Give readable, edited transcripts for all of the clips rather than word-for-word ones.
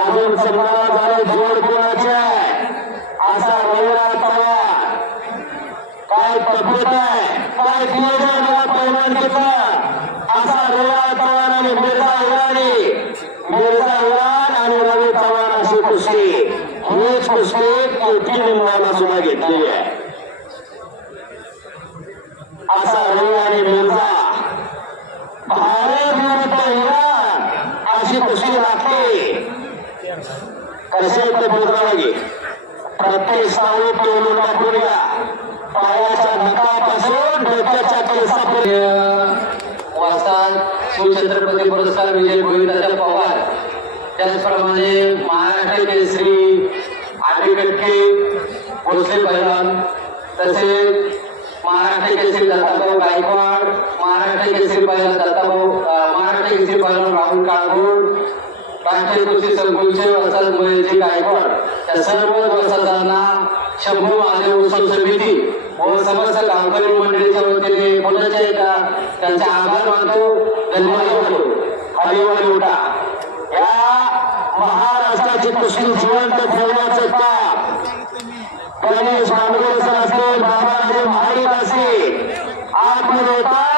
अजून समजा झाले जोड कोणाचे असा रविराज पवार काय पद्धत आहे काय नियोजन या पैलवानकीचा असा रविराज पवार आणि मिर्झा उराण आणि रवी चव्हाण अशी कुस्ती हेच कुस्ती केटी निंबाळला सुद्धा घेतलेली आहे असा रवी आणि मिर्झा भारत विरुद्ध इराण अशी कुस्ती लागते कसे ते बोलता गे प्रत्येक सावळी पेलून टाकूया पायाच्या नखापासून डोक्याच्या केसापर्यंत वाजतात शिवछत्रपती पुरस्कार विजय गोविंदाच्या पवार त्याचप्रमाणे महाराष्ट्र केसरी आदिकटके भोसले पैलवान तसेच महाराष्ट्र केसरी दत्ताभाऊ गायकवाड महाराष्ट्र केसरी पैलवान महाराष्ट्र केसरी पैलवान राहुल काळगोड राष्ट्रीय कृषी संकुलचे वसाहत मंडळाचे गायकवाड या सर्व वसाहतांना शंभू महादेव उत्सव समिती व समस्त गावकरी मंडळीच्या वतीने पुन्हा एकदा त्यांचे आभार मानतो धन्यवाद देतो हरिवळ उठा या महाराष्ट्राची कुस्ती जिवंत ठेवण्याचं काम गणेश मांडगुळकर असतील बाबाजी महाडिक असतील आतमध्ये येतात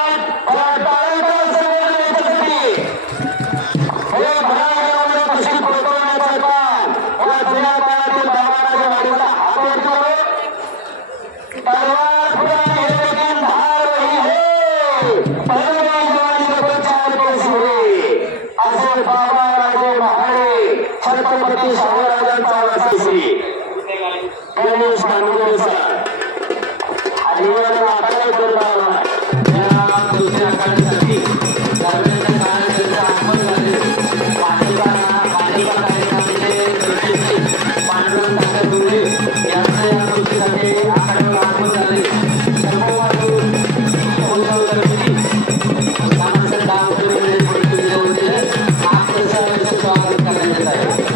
हे भरावं कुस्ती पोहोचवण्याचं काम या जुन्या काळातील बाबाजी महाडिकला हात वरतो तलवार पुरानी है लेकिन धार रही है पहले जवानी को चार पेश हुए असे बाबाजी महाडिक छत्रपती शाहूराजांचा वारसी गणेश मांडगुळकर हरिवळ वाटाय करून आला या कृषी आखाड्यासाठी दरम्यानच्या काळात त्यांचे आगमन झाले पांडुरंग तात्या यांचं या कृषीसाठी आखाड्यावर आगमन झाले सर्व बाजू सामाजिक गावकरी आपलं स्वागत करण्यात येत आहे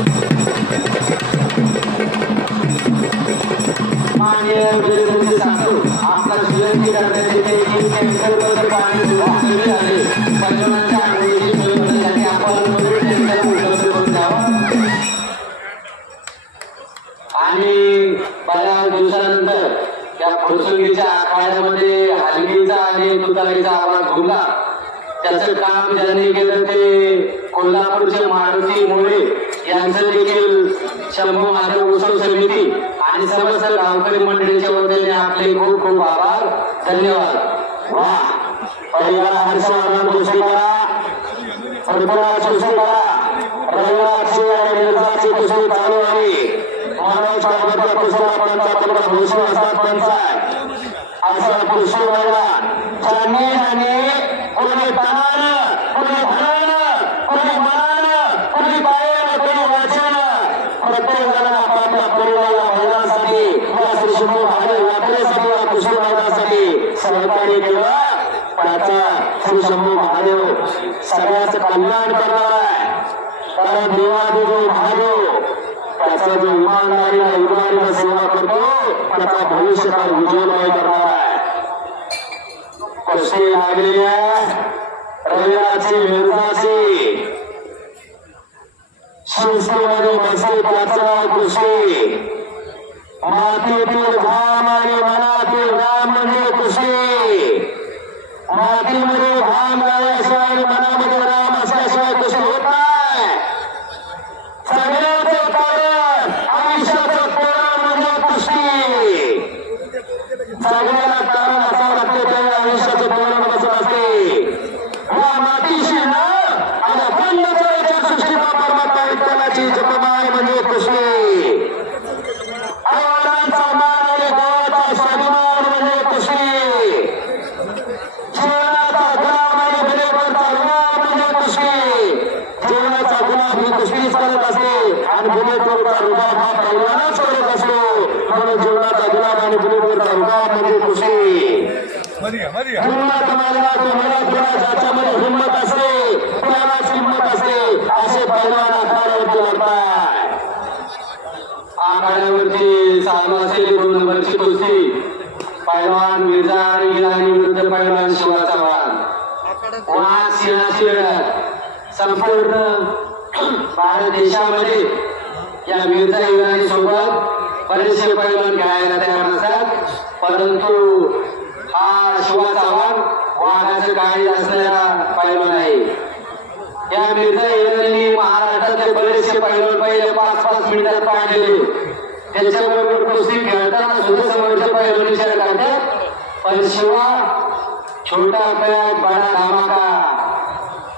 मान्य विजयभूषण सांगतो आपला शिवंती करण्याचे ते केमिकल पाणी उपयोगी झाले पैलवानांच्या आंघोळीची सोय करण्यासाठी आपण टँकर उपलब्ध करून द्यावा आणि बऱ्याच दिवसानंतर त्या फुरसुंगीच्या आखाड्यामध्ये हलगीचा आणि तुतारीचा आवाज घुमला त्याचं काम ज्यांनी केलं ते कोल्हापूरचे मारुती मोळे यांचं देखील शंभू महादेव उत्सव समिती आणि समस्त गावकरी मंडळीच्या वतीने आपले खूप खूप आभार धन्यवाद वा पहिला हर्षवर्धन कुस्ती करा फुटबॉल कुस्ती करा रविवारची आणि मिर्झाची कुस्ती चालू आहे मनोज कागदकर कुस्त्या पंचापन्न भूषण असतात पंचायत असं कुस्ती मैदान ज्यांनी कोणी तनानं कोणी धनानं कोणी मनानं कोणी पायानं कोणी वाचनानं प्रत्येक जण आपापल्या परिवाराला महिलांसाठी या शिशुमूळ भावे यात्रेसाठी या कुस्ती मैदानासाठी सहकार्य केलं पण आता श्री शंभू महादेव सगळ्याचं कल्याण करणार आहे कारण देवादेव महादेव त्याचा जो इमानदारीला सेवा करतो त्याचा भविष्यकाळ विजयमय करणार आहे कुस्ती लागलेली आहे रविराची मिर्झाची शिस्तीमध्ये बसले त्याचा कुस्ती मातीतील घाम आणि मनातील राम म्हणजे कुस्ती मातीमध्ये घाम गाळल्याशिवाय आणि मनामध्ये राम असल्याशिवाय कुस्ती होत नाही सगळ्याचं कारण आयुष्याचं कारण म्हणजे कुस्ती सगळ्याला कारण असावं लागते त्याने आयुष्याचं धोरण बसत असते या मातीशी ना आणि अखंड करायच्या सृष्टीला परमात्मा विठ्ठलाची जपमाळ म्हणजे कुस्ती आईवडिलांचा मान आणि गावाचा स्वाभिमान म्हणजे कुस्ती जीवनाचा गुलाम आणि गुन्हेगारांचा गुलाम म्हणजे कुस्ती जीवनाचा गुलाम ही कुस्तीच करत असते आणि गुन्हेगारांचा रुबाब हा पैलवानच करत असतो म्हणून जीवनाचा गुलाम आणि गुन्हेगारांचा रुबाब म्हणजे कुस्ती हिम्मत मानवा तुम्हाला ज्याच्यामध्ये हिम्मत असते त्यालाच हिम्मत असते असे पैलवान आखाड्यावरती लढतात आखाड्यावरती 2 नंबरची कुस्ती पैलवान मिर्झा आणि गिलानी विरुद्ध पैलवान शिवा चव्हाण वास सिंहाची लढत संपूर्ण भारत देशामध्ये या मिर्झा इब्राहिम सोबत बरेचसे पैलवान खेळायला तयार नसतात, परंतु हा शिवा चव्हाण वाघाचं काळी असलेला पैलवान आहे. या मिर्झा इब्राहिमने महाराष्ट्रातले बरेचसे पैलवान पहिले 5-5 मिनिटात पाडलेले. त्याच्याबरोबर कुस्ती खेळताना सुद्धा समोरचे पैलवान विचार करतात, पण शिवा छोटा पॅट बडा धमाका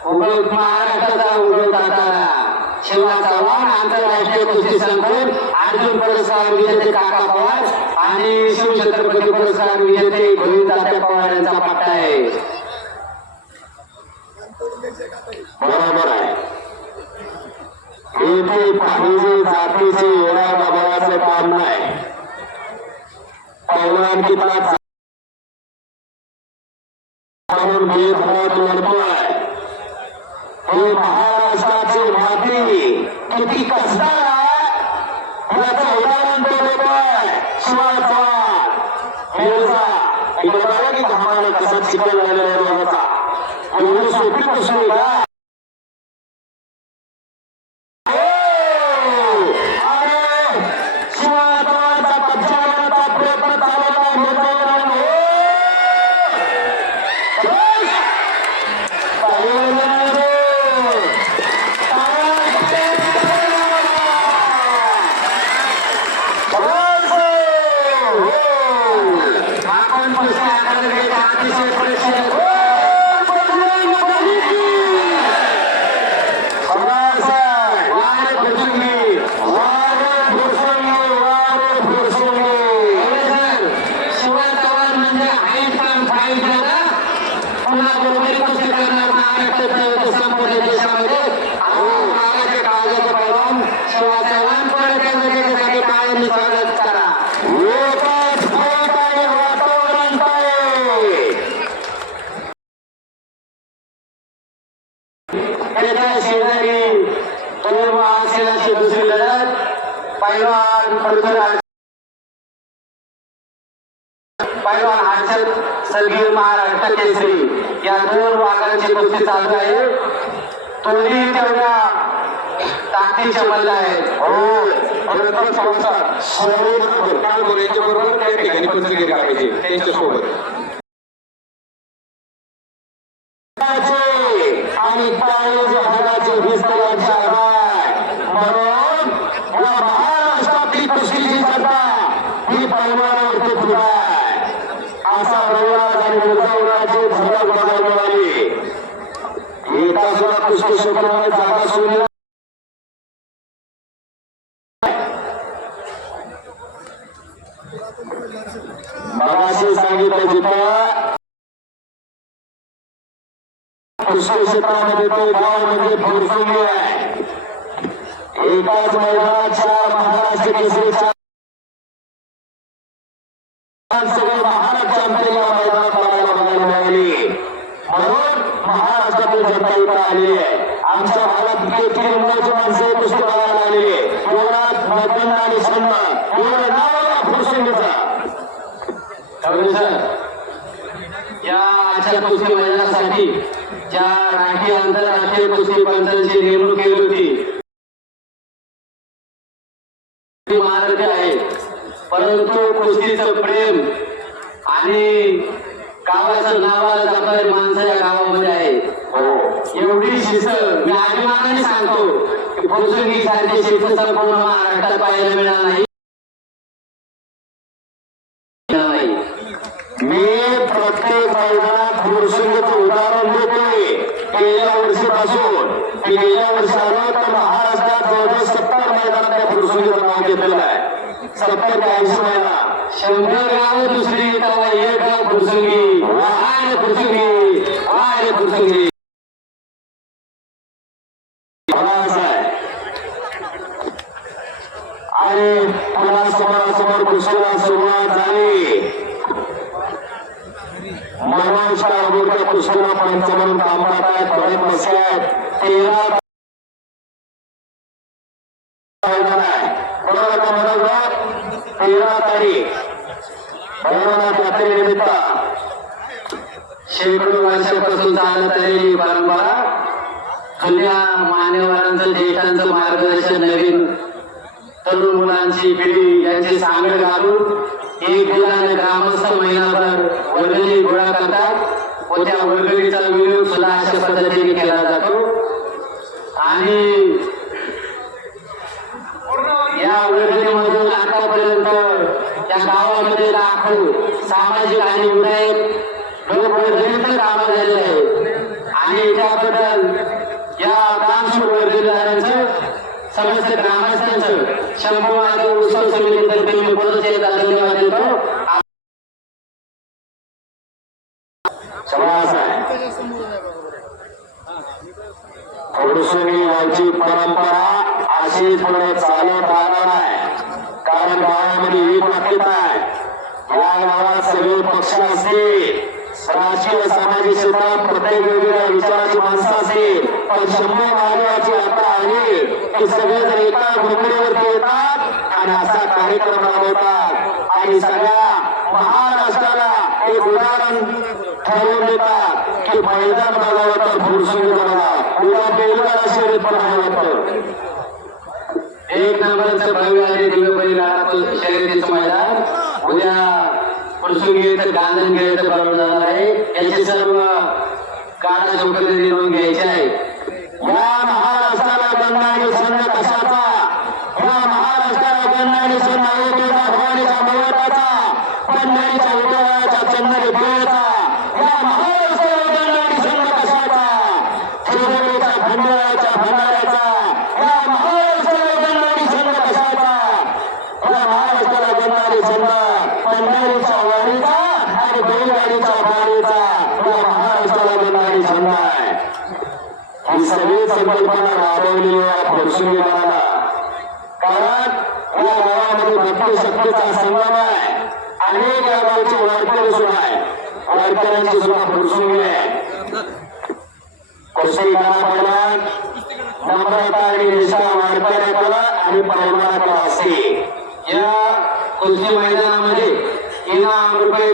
उघड महाराष्ट्राचा उघड दातारा शिवा चव्हाण आंतरराष्ट्रीय कुस्ती संकुल अर्जुन पुरस्कार विजेते काका पवार आणि शिवछत्रपती पुरस्कार विजेते गोविंद तात्या पवार यांचा पट्टा आहे. बरोबर आहे. येथे पाहिजे जातीचे येणार बघायचं काम नाही. पैलवानकीचा म्हणून भेदभाव लढतोय. हे महाराष्ट्राची माती किती कसदार आहे याचं उदाहरण तो देतोय शिवा चव्हाण. हे बघा की धमाला कसा चिकन झालेला होता. एवढी सोपी कुस्ती का? पैलवान हर्षद सलगीर महाराष्ट्र केसरी या 2 वाघांची कुस्ती चालू आहे. तोही तेवढ्या ताकदीच्या मल्ल आहेत. बरोबर त्या ठिकाणी कुस्ती केली पाहिजे त्यांच्यासोबत. आणि भागाचे विस्ताराचे म्हणून या महाराष्ट्रातली कुस्तीची स्पर्धा ही पैलवानावरती खुला असा रविवार आणि उजावण्याची झलक बघायला मिळाली. एका सुद्धा कुस्ती क्षेत्रामध्ये जागा सोडली मगाशी सांगितलं जिथं कुस्ती क्षेत्रामध्ये तो गाव म्हणजे फुरसुंगी आहे. एकाच मैदानात 4 महाराष्ट्र केसरी सगळे महाराष्ट्र चॅम्पियन या मैदानात बघायला मिळाली. म्हणून महाराष्ट्रातील जनता इथं आलेली आहे. आमच्या भागात देखील मुलाची माणसे कुस्ती बघायला आलेली आहे. एवढा मैदान आणि सन्मान एवढं नाव फुरसुंगीचा. या आजच्या कुस्ती मैदानासाठी ज्या राष्ट्रीय आंतरराष्ट्रीय कुस्ती पंचांची नेमणूक केली होती महाराष्ट्र आहे, परंतु कुस्तीचं प्रेम आणि गावाचं नावाला जपणारी माणसं या गावामध्ये आहे. एवढी शिस्त मी अभिमानाने सांगतो की फुरसुंगी सारखी शिस्त संपूर्ण महाराष्ट्रात पाहायला मिळणार नाही. मी प्रत्येक मैदानात फुरसुंगीचं उदाहरण देतोय. गेल्या वर्षीपासून मी गेल्या वर्षी आलो तर महाराष्ट्रात जवळजवळ 70 मैदानात त्या फुरसुंगीचं नाव घेतलेलं आहे. 70 ते 80 मैदान. 100 गाव दुसरी एक गाव फुरसुंगी. वाय फुरसुंगी, वाय फुरसुंगी. आणि पुन्हा समोरासमोर कुस्तीला सुरुवात झाली. मनोज काळभोरकर कुस्तीला पंच म्हणून काम करत आहेत. बडे मस्के आहेत. 13 तारीख भैरवनाथ यात्रेनिमित्त शेकडो वर्षापासून चालत आलेली परंपरा जुन्या मान्यवरांचं ज्येष्ठांचं मार्गदर्शन नवीन तरुण मुलांची पिढी यांची सांगड घालून एक दिलाने ग्रामस्थ महिनाभर वर्गणी गोळा करतात व त्या वर्गणीचा विनियोग सुद्धा अशा पद्धतीने केला जातो आणि या वर्गणीमधून आतापर्यंत त्या गावामध्ये लाखो सामाजिक आणि विधायक लोक वर्गणीचं काम झालेलं आहे आणि त्याबद्दल या ग्रामशूर वर्गणीदारांचं समस्त ग्रामस्थांचं शंभू महादेव उत्सव समितीतर्फे मी परत एकदा धन्यवाद देतो. समाज आहे थोडीशी गावची परंपरा अशी पुढे चालत राहणार आहे कारण गावामध्ये ही प्रक्रिया आहे. या गावात सगळे पक्ष असते राजकीय सामाजिक क्षेत्रात प्रत्येक वेगवेगळ्या विचाराची माणसं असते पण शंभू महादेवाची यात्रा आली की सगळेजण एका घोंगडीवरती येतात आणि असा कार्यक्रम राबवतात आणि सगळ्या महाराष्ट्राला एक उदाहरण ठरवून देतात की मैदान बघावं तर फुरसुंगी बघा उद्या बेलगाडा शर्यत पण वाटतं. एक नंबरचं भव्य आणि दिव्य बैलगाडा शर्यतीचं मैदान उद्या फुरसुंगी येथे गांधण घ्यायचं बनवलं जाणार आहे. याची सर्व काळा चौकटी नोंद घ्यायची आहे. या महाराष्ट्राला गणनारी संघ कशाचा या महाराष्ट्राला गणनारी संघ अयोध्येचा भवानीचा मराठाचा पंढरीच्या विठोबाच्या चंदरी देवाचा या महाराष्ट्राला गणनारी संघ कशाचा त्रिपुरेच्या भंडाऱ्याच्या भंडाऱ्याचा या महाराष्ट्राला गणनारी संघ कशाचा या महाराष्ट्राला गणनारी संघ पंढरीच्या वारीचा आणि बैलगाडीच्या वारीचा या महाराष्ट्राला गणनारी संघ आहे. ही सगळी संकल्पना राबवलेली आहे फुरसुंगीकराला कारण या गावामध्ये भक्ती शक्तीचा संगम आहे. अनेक या गावचे वारकरी सुद्धा आहे वारकऱ्यांची सुद्धा फुरसुंगी आहे. कुस्ती करा नम्रता आणि निष्ठा वारकऱ्याकडं आणि परिवाराकडं असते. या कुस्ती मैदानामध्ये इनाम रुपये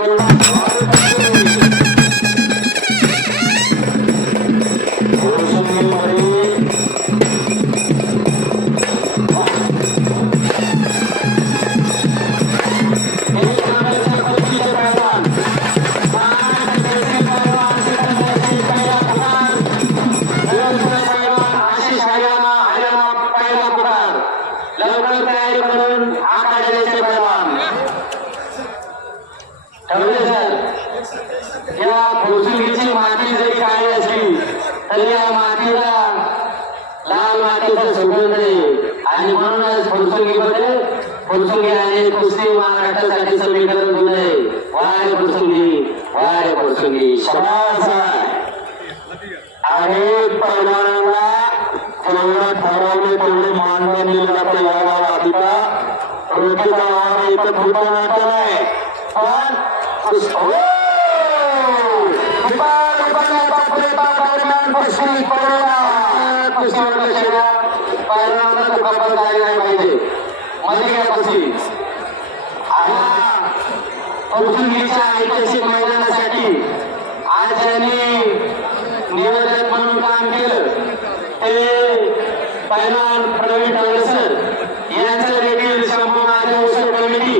लवकर तयारी करून आखाड्याचे पैलवान ठरले सर. या फुरसुंगीची माती जरी काळी असली तरी या मातीला लाल मातीचा सुगंध आहे आणि म्हणूनच फुरसुंगी आणि कुस्ती महाराष्ट्रासाठी समीकरण दिलंय. वारे फुरसुंगी समाज आणि पैलवानांना जेवढं ठरवले तेवढे मानधन दिलं जातं या गावात रोटीचा वाहन इथं फुटं नाटक आहे पण फुरसुंगीच्या ऐतिहासिक मैदानासाठी आज ज्यांनी नियोजक म्हणून काम केलं ते पैलवान प्रवीण ढवळेसर यांचं देखील शंभू महादेव उत्सव कमिटी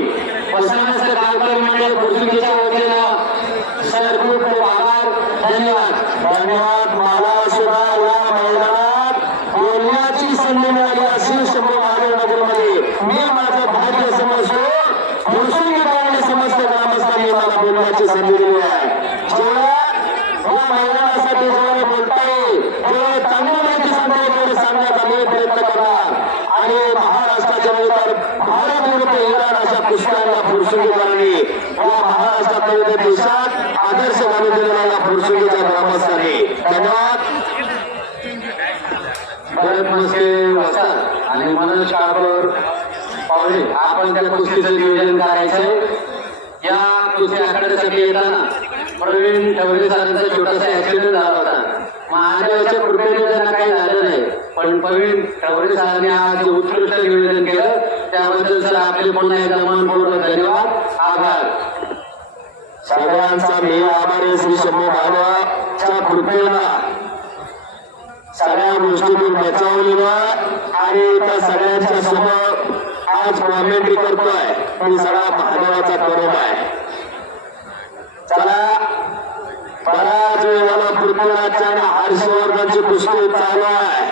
व समस्त गावकरी मंडळ फुरसुंगीच्या वतीनं सर खूप खूप आभार. धन्यवाद. मला सुद्धा या मैदानात बोलण्याची संधी मिळाली अशी शंभू महादेव नगरमध्ये मी माझं भाग्य समजतो. फुरसुंगीकरांनी समस्त ग्रामस्थांनी मला बोलण्याची संधी दिली आहे. या मैदानासाठी जेवढे बोलता येईल तेवढे चांगली माहिती सांगण्याचा मी प्रयत्न करणार आणि महाराष्ट्राच्या नंतर भारत विरुद्ध इराण अशा कुस्त्यांना फुरसुंगीकरांनी या महाराष्ट्रात विविध देशात आदर्श घालून दिलेला या फुरसुंगीच्या ग्रामस्थांनी धन्यवाद. भरत मस्के वसार आणि मनोज काळभोर पावले आपण त्या कुस्तीचं नियोजन करायचंय. या कुस्ती आखाड्यासाठी येताना प्रवीण ढवळे सरांचा छोटासा ऍक्सिडेंट झाला होता. महादेवाच्या कृपेने त्यांना काही झालं नाही पण प्रवीण ढवळे सरांनी आज उत्कृष्ट नियोजन केलं त्याबद्दल सर आपले पुन्हा एकदा मनपूर्वक धन्यवाद आभार. सगळ्यांचा मी आभारी श्री शंभू महादेवाच्या कृपेला सगळ्या गोष्टीतून बचावलेलं आणि त्या सगळ्यांच्या समोर आज कॉमेंट्री करतोय पण सगळा महादेवाचा करोड आहे. चला बराच वेळेला पृथ्वीराजच्या आणि हर्षवर्धनची कुस्ती चालू आहे.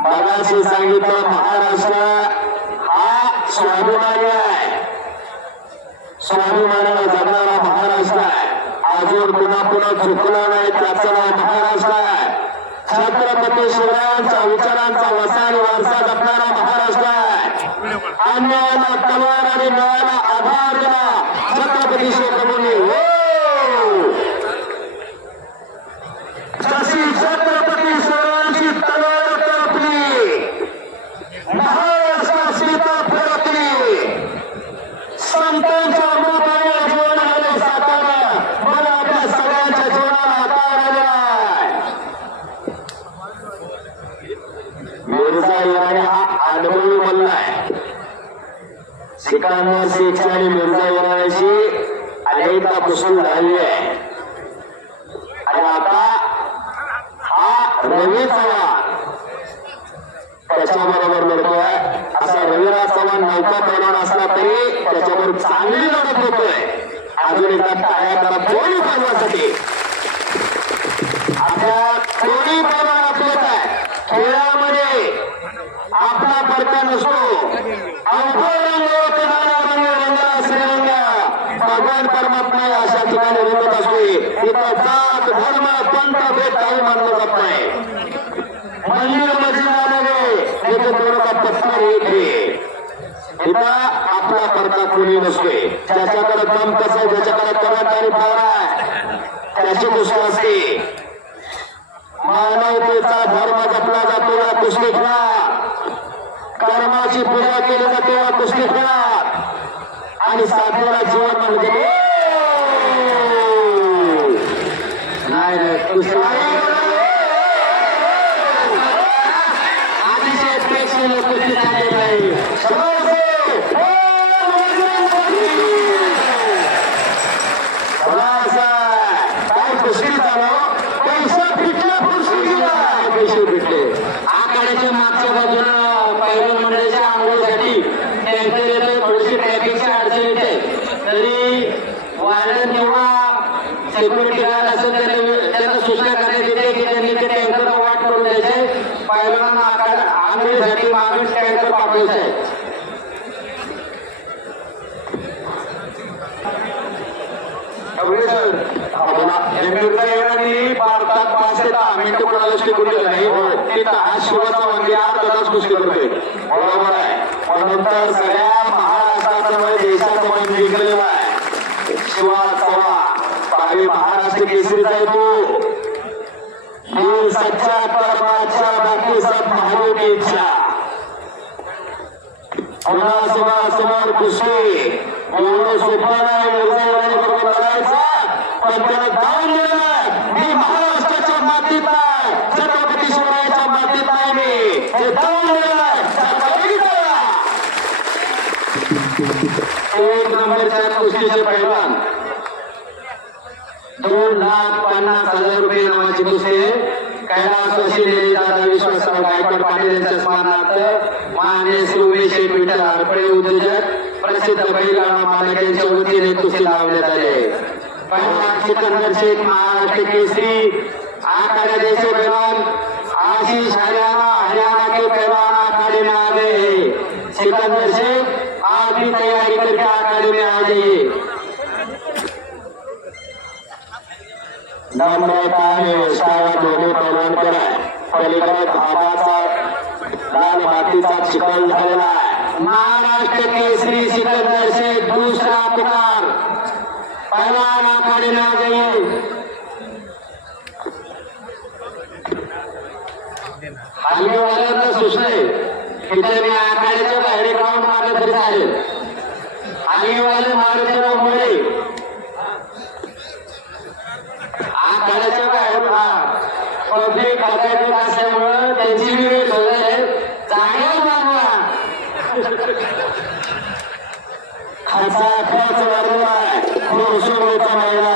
मगाशी सांगितलं महाराष्ट्र हा स्वाभिमानी आहे, स्वाभिमानाला जगणारा महाराष्ट्र आहे. अजून पुन्हा पुन्हा झुकला नाही त्याचं नाव महाराष्ट्र आहे. छत्रपती शिवरायांच्या विचारांचा वसा आणि वारसा जपणारा महाराष्ट्र आहे. अन्यायाला तलवार आणि न्यायाला आधार दिला छत्रपती शिवप्रभूंनी. जशी छत्रपती शिवरायांची तलवार कापली, महाराष्ट्र सीता फरकली, संतांच्या रूपाने जीवन आले साकारलं, मला आपल्या सगळ्यांच्या जीवनाला आकार आलाय. मिर्झा इराणी हा अनुभवी मल्ल आहे. सिकंदर शेखची आणि मिर्झा इराणीची अनेकदा कुस्ती झाली आहे आणि आता हा रवी चव्हाण त्याच्याबरोबर लढतोय. असा रविराज चव्हाण नौका पैलवान असला तरी त्याच्याबरोबर चांगली लढत होतोय. अजून एकदा टाळ्या करा दोन्ही पैलवानासाठी. आपल्या दोन्ही पैलवान आपलेच आहे. खेळामध्ये आपला फरक नसतो. भगवान परमात्मा अशा ठिकाणी रंगत असते. तिथं जात धर्म पंथ भेद काही मानलं जात नाही. मंदिर मस्जिदामध्ये एक दोन का पत्थर एक आहे. इथं आपला फरका कोणी नसतोय. ज्याच्याकडे दम कसं आहे, ज्याच्याकडे करंट आणि पावर आहे त्याची कुस्ती असते. मानवतेचा धर्म जपला जातो या कुस्ती खेळात. कर्माची पूजा केली जाते या कुस्ती खेळात. आणि साधलेला जीवन म्हणजे अतिशय प्रेक्षणीय कुस्ती झालेली आहे. काय कुस्ती झालं, पैसा पिटला पैसे पिटले. आखाड्याच्या मागच्या बाजूला पैलवान मंडळाच्या आंघोळीसाठी टँकर येतो. थोडीशी ट्रॅफिकची अडचण येते तरी वार्डन किंवा सिक्युरिटी गार्ड असं त्यांना सूचना करण्यात येते की त्यांनी ते टँकर वाट करून द्यायचे. पैलवानांना आंघोळीसाठी मागे टँकर पाठवायचं आहे. भारतात 5 ते 10 मिनिटं कोणाला शिकून दिलं नाही. तिथं हा शिवाचा वंदे 8 तास कुस्ती करतोय. बरोबर आहे. म्हणून तर सगळ्या महाराष्ट्राचं देशाचं मन जिंकलेलं आहे. शिवा चव्हाण बाकी महाराष्ट्र केसरीचा आहे तो. वीर सच्चा कर्माच्या बाकी सब महादेव की इच्छा. पुन्हा समोर कुस्ती एवढं सोपं नाही. बरोबर लढायचं पण त्यानं धावून दिलं. मी महाराष्ट्राच्या मातीत आहे, छत्रपती शिवरायांच्या मातीत आहे. मी हे धावून दिलं. एक नंबरच्या कुस्तीचे पैलवान 2,50,000 रुपये नावाची कुस्ती कैलासवासी दादा विश्वासराव गायकवाड पाटील यांच्या स्मरणार्थ माननीय श्री उमेश विठ्ठल हरपळे उद्योजक प्रसिद्ध बैलगाडा मालक यांच्या वतीने कुस्ती लावण्यात आले. पैलवान सिकंदर शेख महाराष्ट्र केसरी आखाड़े जैसे पैलवान आशीष हरियाणा के पैलवान अखाड़े में आ गए हैं. सिकंदर शेख आप भी तैयारी करके अखाड़े में आ जाइए. दोन्ही पैलवान कराय पलीकडे धाबाचा लाल मातीचा चिखल झालेला आहे. महाराष्ट्र केसरी सिकंदर शेख दूसरा पुकार. पैलवान आखाड़े में आ जाइए. हल्ली वाल्यांना सूचना आहे की त्यांनी आखाड्याच्या बाहेर राऊंड मारलं तरी चालेल. हल्ली वाले मारल्यामुळे आखाड्याच्या बाहेर पब्लिक हलकायचं असल्यामुळं त्यांची वेळ आहे. जागेवर मागवा खासा खर्च वाढलेला आहे. महिला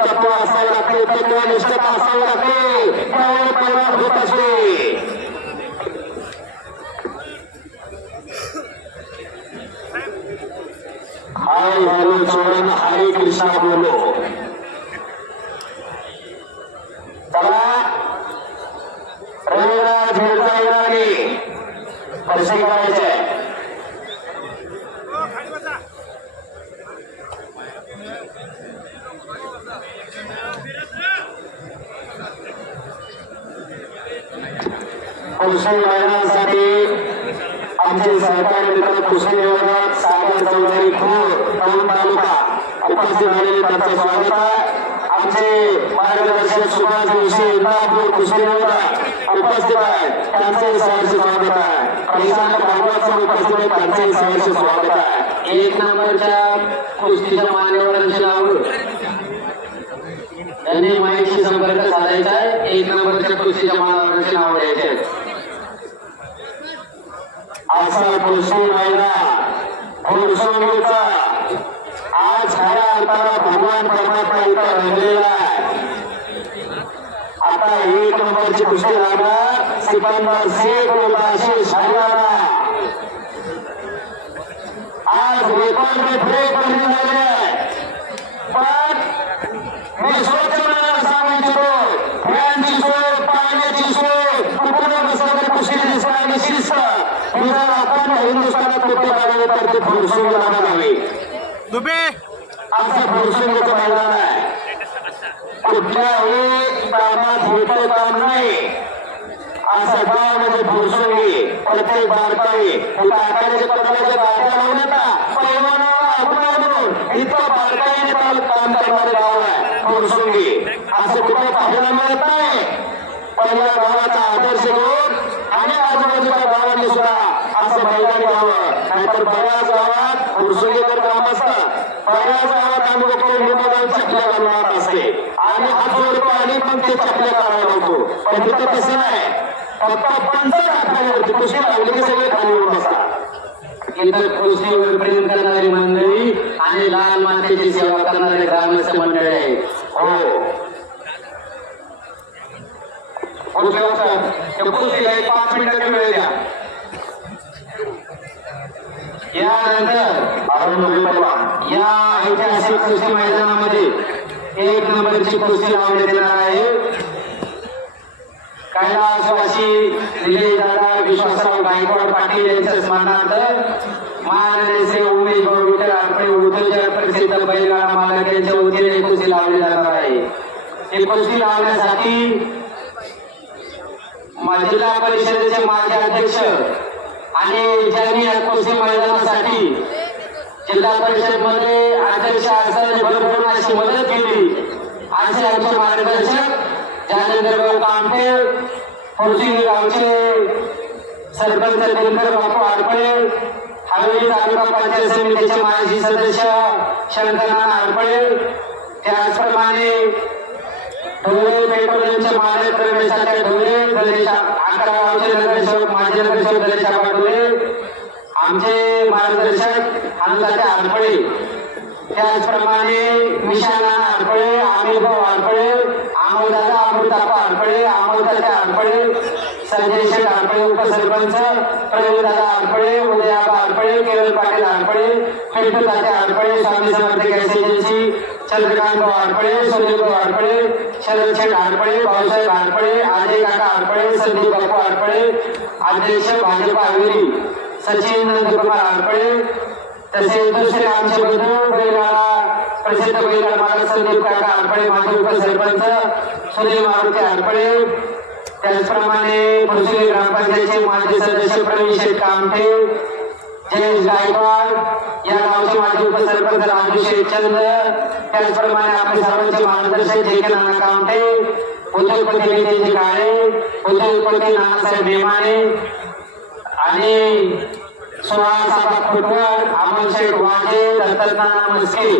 तत्व असावं लागते, तत्वनिष्ठता असावं लागते, त्यामुळे परिणाम होत असते. हाय हॅलो सोडून हरे कृष्णा बोलो. चला रविराज मिर्झाईराणी कसे करायचे. कुस्ती मैदानासाठी आमचे सहकारी मित्र कुस्ती विभागात सागर चौधरी खोर कळून तालुका उपस्थित झालेले त्यांचं स्वागत आहे. आमचे मार्गदर्शक सुभाष जोशी इंदापूर कुस्ती विभाग उपस्थित आहेत, त्यांचे सहर्ष स्वागत आहे. प्रशांत भागवत उपस्थित आहेत, त्यांचे सहर्ष स्वागत आहे. एक नंबरच्या कुस्तीच्या मान्यवरांची नाव त्यांनी माहिती संपर्क साधायचा आहे. एक नंबरच्या कुस्तीच्या मान्यवरांची नाव द्यायचे आहेत. असा कुस्ती मैदान घोडसंगीचा आज खऱ्या अर्थाला भगवान परमात्मा इथं रंगलेला आहे. आता एक नंबरची कुस्ती लागणार सिकंदर शेख व आशिष हरियाणा. आज रेकॉर्ड में ब्रेक बनले झाले, पण मी स्वच्छ मनाला सांगू इच्छितो, फॅनची सोय, पाण्याची सोय, कुठल्या बसवणार कुस्ती दिसणार आणि शिस्त ही जर आपण हिंदुस्थानात कुठे पाहिजे तर ते फुरसुंगीला म्हणावे. आमचं फुरसुंगीचं मैदान आहे. कुठल्याही कामात होतं काम नाही. असं गाव म्हणजे फुरसुंगी प्रत्येक बारकाई कुठं आकाराचे कपड्याचे गाड्या लावून येतात पैलवानाला इतकं बारकाईने काम करणारे गाव आहे फुरसुंगी. असं कुठे पाहायला मिळत नाही. पहिल्या गावाचा आदर्श घेऊन आणि आजूबाजूच्या गावांनी सुद्धा असं मैदान घ्यावं. नाहीतर बऱ्याच गावात फुरसुंगीकर काम असतं, बऱ्याच गावात आम्ही लोक निमगाव चकल्या बनवत असते आणि हात जोडतो आणि मग ते चकल्या करायला होतो. पण तिथं तसं नाही, फक्त पंच टाकण्यावरती कुस्ती लावली की सगळे खाली येऊन बसतात. इतर कुस्तीवर प्रेम करणारी मंडळी आणि लाल मातेची सेवा करणारे ग्रामस्थ मंडळी आहेत. हो कुस्तीला 5 मिनिटाची वेळ द्या. यानंतर या ऐतिहासिक कुस्ती मैदानामध्ये एक नंबरची कुस्ती लावण्यात येणार आहे. कैलासवासी दिलीप दादा विश्वासराव गायकवाड पाटील यांच्या स्मरणार्थ महाराज श्री उमेश भाऊ विठ्ठल आपले उद्योजक प्रसिद्ध बैलगाडा मालक यांच्या वतीने कुस्ती लावली जाणार आहे. ही कुस्ती लावण्यासाठी जिल्हा परिषदेचे माजी अध्यक्ष आणि ज्यांनी या कुस्ती मैदानासाठी जिल्हा परिषद मध्ये अध्यक्ष असताना भरभरून अशी मदत केली असे आमचे मार्गदर्शक ज्ञानेंद्रभाऊ कामटे, फुरसुंगी गावचे सरपंच दिनकर बापू आडपळे, हवेली तालुका पंचायत समितीचे माजी सदस्य शंकरनाथ आडपळे, त्याचप्रमाणे ढोले पेट्रोलियमचे मालक प्रवेशाचे ढोले गणेश 11 गावचे नगरसेवक माजी नगरसेवक गणेश ढोले, आमचे मार्गदर्शक हनुदाते आडपळे, त्याचप्रमाणे विशाल आडपळे, अमितभाऊ आडपळे, अमोलदादा अमृतापा आडपळे, अमोलदाते आडपळे, संजय शेठ आडपळे उपसरपंच, प्रवीणदादा आडपळे, उदयाबा आडपळे, केवल पाटील आडपळे, पिंटूदाते आडपळे, स्वामी समर्थ गॅस एजन्सी, चंद्रकांतभाऊ आडपळे, सुनीलभाऊ आडपळे, शरद शेठ आडपळे, भाऊसाहेब आडपळे, अजय काका आडपळे, संदीप बापू आडपळे, अध्यक्ष भाजप आविरी सचिन नंदकुमार आडपळे, तसेच दुसरे आमचे बंधू बैलगाडा प्रसिद्ध बैलगाडा मालक संदीप काका आडपळे माजी उपसरपंच सुनील मारुती आडपळे, त्याचप्रमाणे फुरसुंगी ग्रामपंचायतचे माजी सदस्य प्रवीण शेठ कामठे, जयेश गायकवाड या गावचे माजी उपसरपंच राजू शेठचंद, त्याचप्रमाणे आपले सर्वांचे मार्गदर्शक जे के नाना कामठे, उद्योगपती नितीनजी काळे, उद्योगपती नानासाहेब भीमाने आणि सुहास आबा खोटकर, अमोल शेठ वाजे, दत्तनाना मस्के,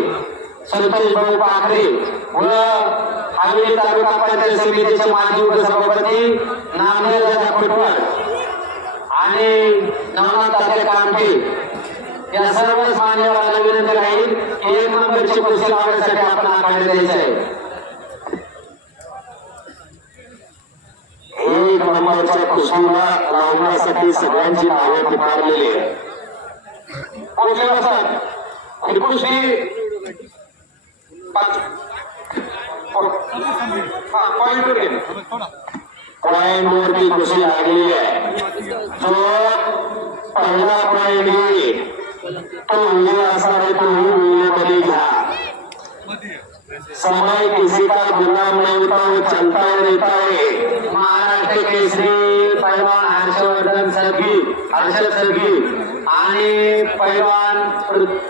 संतोष भाऊ पाखरे व हवेली तालुका पंचायत समितीचे माजी उपसभापती नामदेव दादा खोटकर आणि नवनाथ दादा कामटे या सर्वच मान्यवरांना विनंती राहील की 1 नंबरची कुस्ती लावण्यासाठी आपण आखाडे द्यायचं आहे. नंबरच्या कुस्तीला लावण्यासाठी सगळ्यांची नावे पुकारलेली आहे. पुढच्या वर्षात ही कुस्ती पॉइंट वरती कुस्ती लागलेली आहे. जो पहिला पॉइंट घेईल तो विजय असणार आहे. तो विजयमध्ये घ्या. समय किसी का गुलाम नहीं होता, वो चलता है रहता है. महाराष्ट्र केसरी पैलवान हर्षद सरगी आणि पैलवान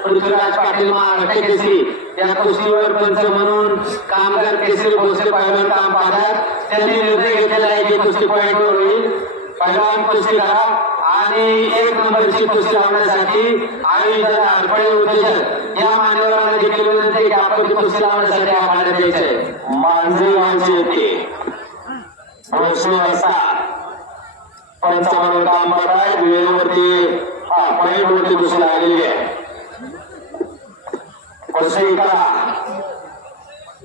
पृथ्वीराज पाटील महाराष्ट्र केसरी या कुस्तीवर पंच म्हणून कामगार केसरी भोसले पैलवान काम पाहतात. त्यांनी निर्णय घेतलेला आहे की कुस्ती पॉइंटवर होईल. पैलवान कुस्ती करा आणि 1 नंबरची कुस्ती लावण्यासाठी आयुष्याचा अडपळे उद्योजक या मान्यवरांना देखील विनंती आहे की आपण कुस्ती लावण्यासाठी आम्हाला द्यायचंय. मांजरी गावचे येते भोसले असतात. पंच म्हणून काम करताय. वेळेवरती पॉइंट वरती कुस्ती लागलेली आहे. कुस्ती करा.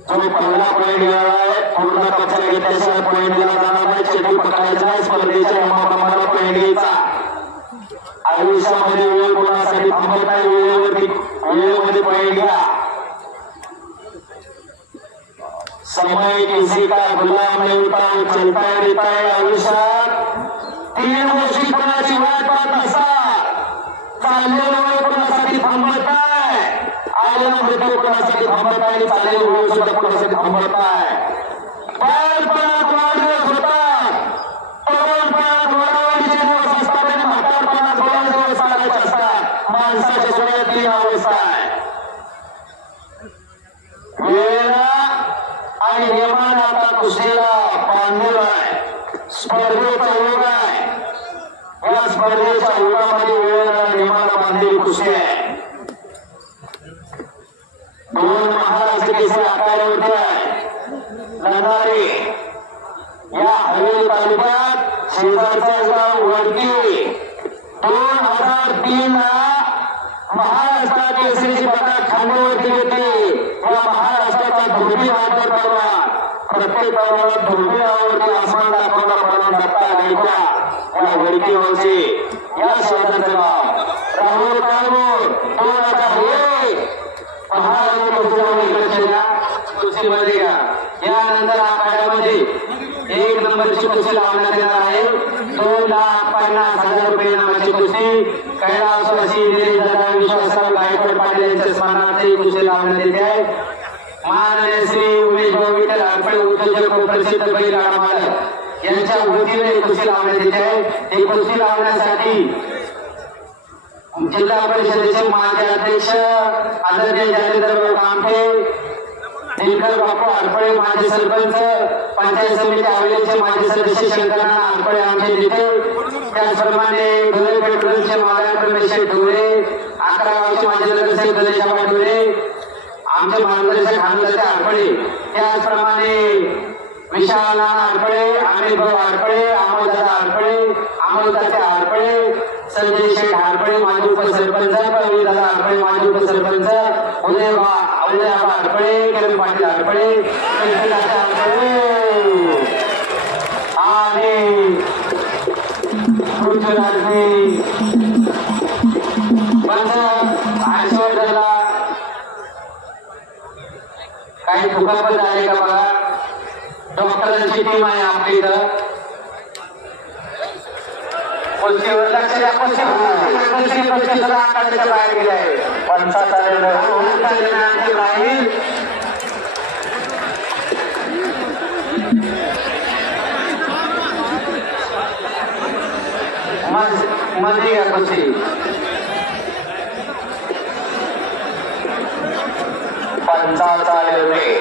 जो पहिला पॉइंट घेणार पूर्ण कक्षा घेतल्याशिवाय पॉइंट दिला जाणार नाही. चेंडू पकडायचा स्पर्धेच्या नियमाप्रमाणे पॉइंट घ्यायचा. आयुष्यामध्ये वेळ कोणासाठी थांबत नाही. वेळेमध्ये पॉइंट घ्या. समय किसी का गुलाम नहीं होता, वो चलता रहता है. आयुष्यात 3 वर्षी कोणाची वाट पाहत असतात. चाललेला वेळ कोणासाठी थांबत आहे. आलेला मृत्यू कोणासाठी थांबत आहे. चाललेला वेळ सुद्धा कोणासाठी थांबत आहे. बालपणात वाढदिवस होतात. तरुणपणात वरावळीचे दिवस असतात आणि म्हातारपणात दोन दिवस आलेच असतात. माणसाच्या सोन्यातली अवस्था आहे. वेळेला आणि नियमानं आता कुस्तीला बांधलेला आहे. स्पर्धेचा योग आहे. या स्पर्धेच्या योगामध्ये वेळेला नियमाला बांधलेली कुस्ती आहे. 2 महाराष्ट्र केसरी आखाड्यावरती आहे. लढणारे या हवेली तालुक्यात शेजारचा गाव वडकी 2003 महाराष्ट्र केसरीची पदक खांद्यावरती घेतली. या महाराष्ट्राचा धोबी वापर परवान प्रत्येक परवानात धोबीवरती आसमान दाखवणारा परवान दत्ता गायकवाड या वडकी वंशी या शेजारचं गाव राहुल काळभोर 2001 कुस्तीमध्ये यानंतर आखाड्यामध्ये 1 नंबरची कुस्ती लावण्यात येणार आहे. 2,50,000 रुपये नामाची कुस्ती कैलासवासी विश्वासराव गायकवाड पाटील यांच्या स्मरणार्थ ही कुस्ती लावण्यात येते आहे. माननीय श्री उमेश भाऊ विठ्ठल हरपळे उद्योजक व प्रसिद्ध बैलगाडा मालक यांच्या वतीने ही कुस्ती लावण्यात येते आहे. ही कुस्ती लावण्यासाठी जिल्हा परिषदेचे माजी अध्यक्ष आदरणीय जालेंद्र कामटे, दिनकर बापू हरपळे माजी सरपंच, पंचायत समिती हवेलीचे माजी सदस्य शंकरनाना हरपळे आमचे नेते, त्याचप्रमाणे धुळे पेट्रोलचे मालक रमेश ढोरे, 11 गावचे माजी नगरसेवक गणेशबाई ढोरे, आमचे मार्गदर्शक हनुमंत हरपळे, त्याचप्रमाणे विशाल नाना हरपळे, अमित भाऊ हरपळे, अमोलदादा हरपळे, अमोलदादा हरपळे, संजय शेठ हरपळे माजी उपसरपंच, प्रवीणदादा हरपळे माजी उपसरपंच, उदयबा हरपळे, किरण पाटील हरपळे, कंचनदादा हरपळे आणि पृथ्वीराजजी पंच हर्षवर्धनला काही दुखापत झाले का बघा. डॉक्टरांची टीम आहे आपल्या इथं. कुस्तीवर लक्ष द्या. कुस्ती सगळं आखाड्याच्या बाहेर गेले आहे. पंचाचा निर्णय राहील. मध्ये या कुस्ती पंचाचा निर्णय